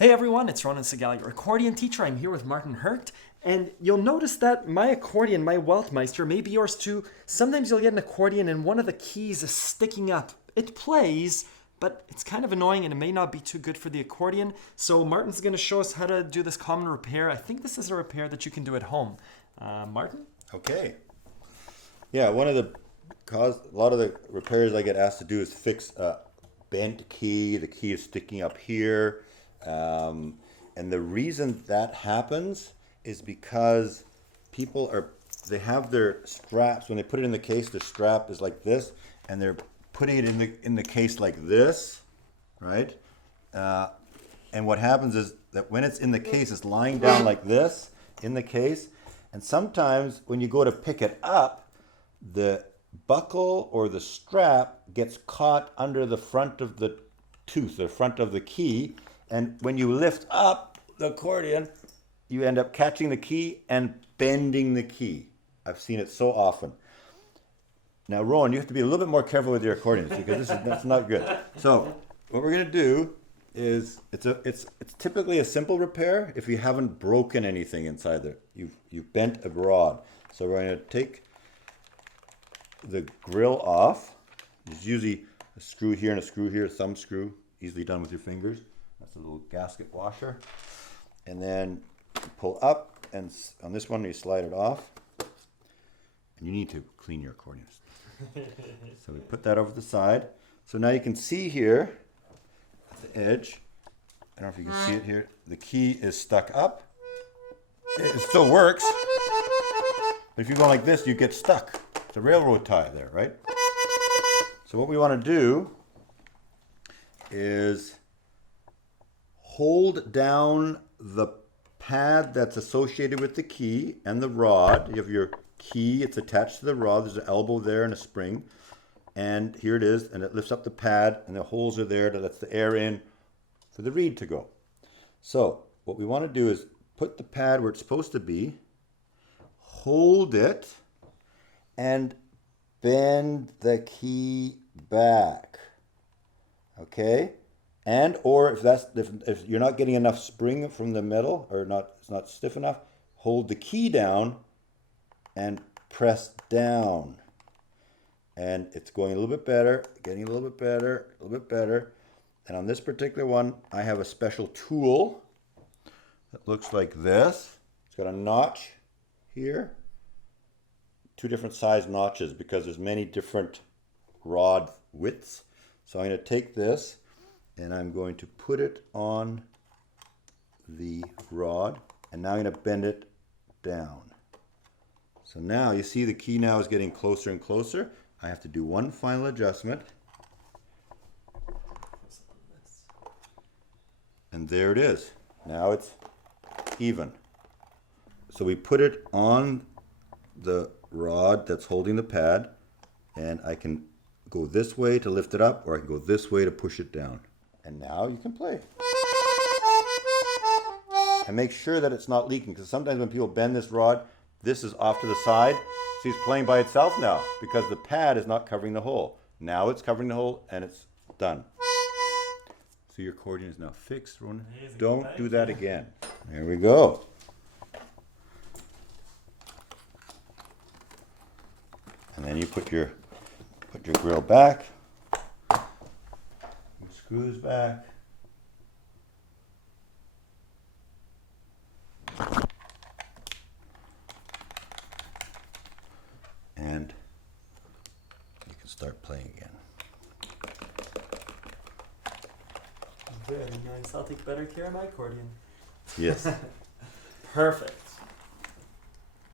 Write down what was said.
Hey everyone, it's Ronan Segal, your accordion teacher. I'm here with Martin Hurt, and you'll notice that my accordion, my Weltmeister, maybe yours too, sometimes you'll get an accordion and one of the keys is sticking up. It plays, but it's kind of annoying and it may not be too good for the accordion. So Martin's going to show us how to do this common repair. I think this is a repair that you can do at home. Martin? Okay. Yeah, a lot of the repairs I get asked to do is fix a bent key. The key is sticking up here. And the reason that happens is because they have their straps, when they put it in the case, the strap is like this, and they're putting it in the case like this, right? And what happens is that when it's in the case, it's lying down like this in the case, and sometimes when you go to pick it up, the buckle or the strap gets caught under the front of the tooth, the front of the key, and when you lift up the accordion, you end up catching the key and bending the key. I've seen it so often. Now, Rowan, you have to be a little bit more careful with your accordions because that's not good. So, what we're going to do is it's typically a simple repair if you haven't broken anything inside there. You've bent a rod. So we're going to take the grill off. There's usually a screw here and a screw here, a thumb screw, easily done with your fingers. That's a little gasket washer. And then you pull up, and on this one you slide it off. And you need to clean your accordions. So we put that over the side. So now you can see here at the edge, I don't know if you can see it here, the key is stuck up. It still works. But if you go like this, you get stuck. It's a railroad tie there, right? So what we want to do is hold down the pad that's associated with the key and the rod. You have your key, it's attached to the rod. There's an elbow there and a spring. And here it is, and it lifts up the pad, and the holes are there that lets the air in for the reed to go. So what we want to do is put the pad where it's supposed to be, hold it, and bend the key back. Okay? And or if you're not getting enough spring from the metal, or it's not stiff enough, hold the key down and press down. And it's going a little bit better, getting a little bit better, a little bit better. And on this particular one, I have a special tool that looks like this. It's got a notch here, two different size notches because there's many different rod widths. So I'm going to take this and I'm going to put it on the rod, and now I'm going to bend it down. So now you see the key now is getting closer and closer. I have to do one final adjustment. And there it is. Now it's even. So we put it on the rod that's holding the pad, and I can go this way to lift it up, or I can go this way to push it down. And now you can play. And make sure that it's not leaking, because sometimes when people bend this rod, this is off to the side. See, it's playing by itself now because the pad is not covering the hole. Now it's covering the hole and it's done. So your accordion is now fixed, Ronan. Don't do that again. There we go. And then you put your grill back. Your screws back. And you can start playing again. Very nice. I'll take better care of my accordion. Yes. Perfect.